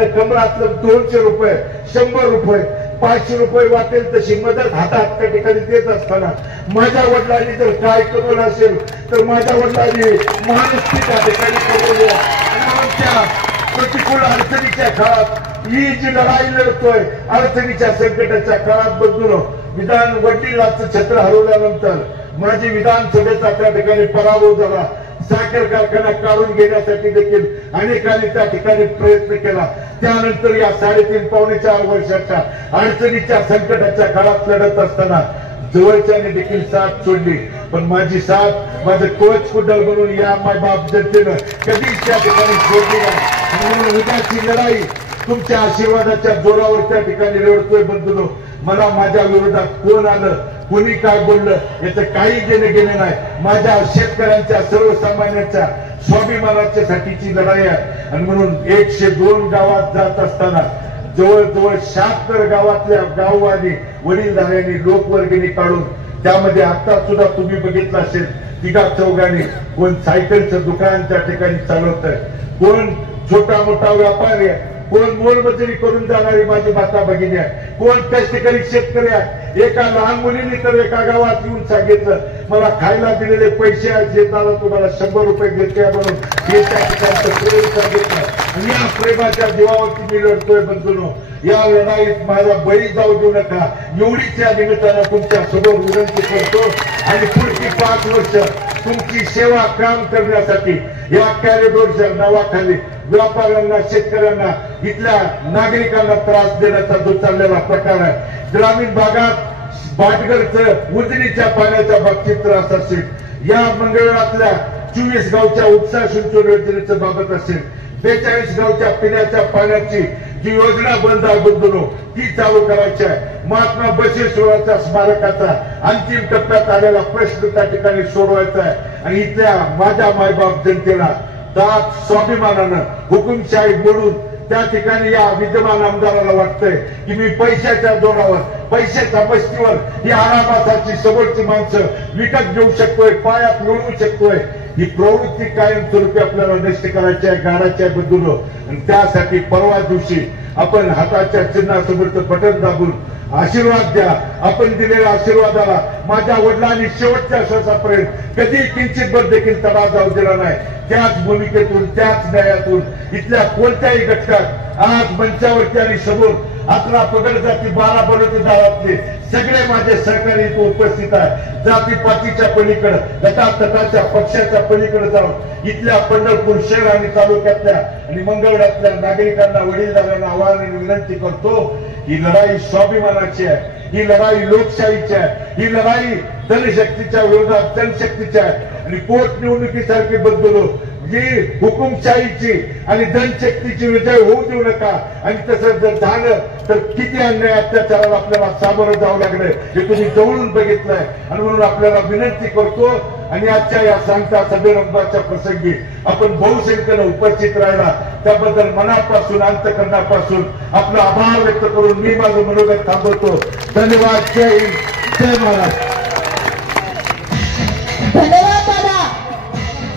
खिशातलं कमरातलं 200 रुपये 100 रुपये 500 रुपये वाटेल तशी मदत हातात त्या ठिकाणी देत असताना माझ्या वडिलांनी जर काय कमवलं असेल तर माझ्या वडिलांनी माणुसकी त्या ठिकाणी कमवली आणि त्या प्रतिकूल अडचणीच्या काळात ही जी लढाई लढतोय अडचणीच्या संकटाच्या काळात बदलून विधान वडिलांचं छत्र हरवल्यानंतर माझी विधानसभेचा त्या ठिकाणी पराभव झाला. साखर कारखाना काढून घेण्यासाठी देखील अनेकांनी त्या ठिकाणी प्रयत्न केला. त्यानंतर या 3.5 पावणे 4 वर्षाच्या अडचणीच्या संकटाच्या काळात लढत असताना जवळच्याने देखील साथ सोडली. पण माझी साथ माझं कोच कुंडल म्हणून या मायबाप जनतेनं कधीच त्या ठिकाणी सोडली नाही. म्हणून उद्याची लढाई तुमच्या आशीर्वादाच्या जोरावर त्या ठिकाणी लढतोय बंधूंनो. मला माझ्या विरोधात कोण आलं कोणी काय बोललं याचं काही घेणं गेलं नाही. माझ्या शेतकऱ्यांच्या सर्वसामान्यांच्या स्वाभिमानाच्या साठीची लढाई आहे. आणि म्हणून 102 गावात जात असताना जवळजवळ 76 गावातल्या गाववानी वडीलधाऱ्यांनी लोकवर्गणी काढून त्यामध्ये आता सुद्धा तुम्ही बघितलं असेल 3-4 कोण सायकलचं दुकान त्या ठिकाणी चालवत आहे, कोण छोटा मोठा व्यापारी आहे, कोण मोलमजुरी करून जाणारी माझी माता भगिनी आहे, कोण कष्टकरी शेतकरी आहे. एका लहान मुलीने तर एका गावात येऊन सांगितलं मला खायला दिलेले पैसे येताना तुम्हाला 100 रुपये देते म्हणून हे त्या ठिकाणचं प्रेम सांगितलं. आणि या प्रेमाच्या जीवावरती मी लढतोय बंधूंनो. या लढाईत माझा बळी जाऊ देऊ नका एवढीच्या निमित्तानं तुमच्या समोर विनंती करतो. आणि पुढची 5 वर्ष तुमची सेवा काम करण्यासाठी या कॉरिडॉरच्या नावाखाली व्यापाऱ्यांना शेतकऱ्यांना इथल्या नागरिकांना त्रास देण्याचा जो चाललेला प्रकार आहे. ग्रामीण भागात भाटगरचं उजनीच्या पाण्याच्या बाबतीत त्रास असेल, या मंगळवारातल्या 24 गावच्या उपसा सिंचन योजनेच्या बाबत असेल, 42 गावच्या पिण्याच्या पाण्याची जी योजना बंद आहे बंधूंनो ती चालू करायची आहे. महात्मा बसवेश्वराच्या स्मारकाचा अंतिम टप्प्यात आलेला प्रश्न त्या ठिकाणी सोडवायचा आहे. आणि इथल्या माझ्या मायबाप जनतेला दात स्वाभिमानानं हुकुमशाही मोडून त्या ठिकाणी या विद्यमान आमदाराला वाटतंय की मी पैशाच्या जोरावर पैशाच्या बस्तीवर ही आरामासाची समोरची माणसं विकत घेऊ शकतोय, पायात मिळवू शकतोय. ही प्रवृत्ती कायमस्वरूपी आपल्याला नष्ट करायची आहे, गाडाची आहे बंधूंनो. आणि त्यासाठी परवा दिवशी आपण हाताच्या चिन्हासमोरचं बटन दाबून आशीर्वाद द्या. आपण दिलेल्या आशीर्वादाला माझ्या वडिलांनी शेवटच्या श्वासापर्यंत कधी किंचितभर देखील तडा जाऊ दिला नाही. त्याच भूमिकेतून त्याच न्यायातून इथल्या कोणत्याही घटकात आज मंचावरती आणि समोर 11 पगड जाती 12 बलुतेदारातले सगळे माझे सहकारी इथे उपस्थित आहे. जातीपातीच्या पलीकडे गटातटाच्या पक्षाच्या पलीकडे जाऊन इथल्या पंढरपूर शहर आणि तालुक्यातल्या आणि मंगळवेढ्यातल्या नागरिकांना वडीलधाऱ्यांना आवाहन विनंती करतो. ही लढाई स्वाभिमानाची आहे, ही लढाई लोकशाहीची आहे, ही लढाई धनशक्तीच्या विरोधात जनशक्तीची आहे. आणि पोटनिवडणुकीसारखी बदलू जी हुकुमशाहीची आणि धनशक्तीची विजय होऊ देऊ नका. आणि तसं जर झालं तर किती अन्याय अत्याचाराला आपल्याला सामोरं जावं लागलंय हे तुम्ही जवळून बघितलंय. आणि म्हणून आपल्याला विनंती करतो आणि आजच्या या सांगता समारंभाच्या प्रसंगी आपण बहुसंख्येनं उपस्थित राहिला त्याबद्दल मनापासून अंतःकरणापासून आपला आभार व्यक्त करून मी माझं मनोगत थांबवतो. धन्यवाद. जय हिंद, जय महाराष्ट्र.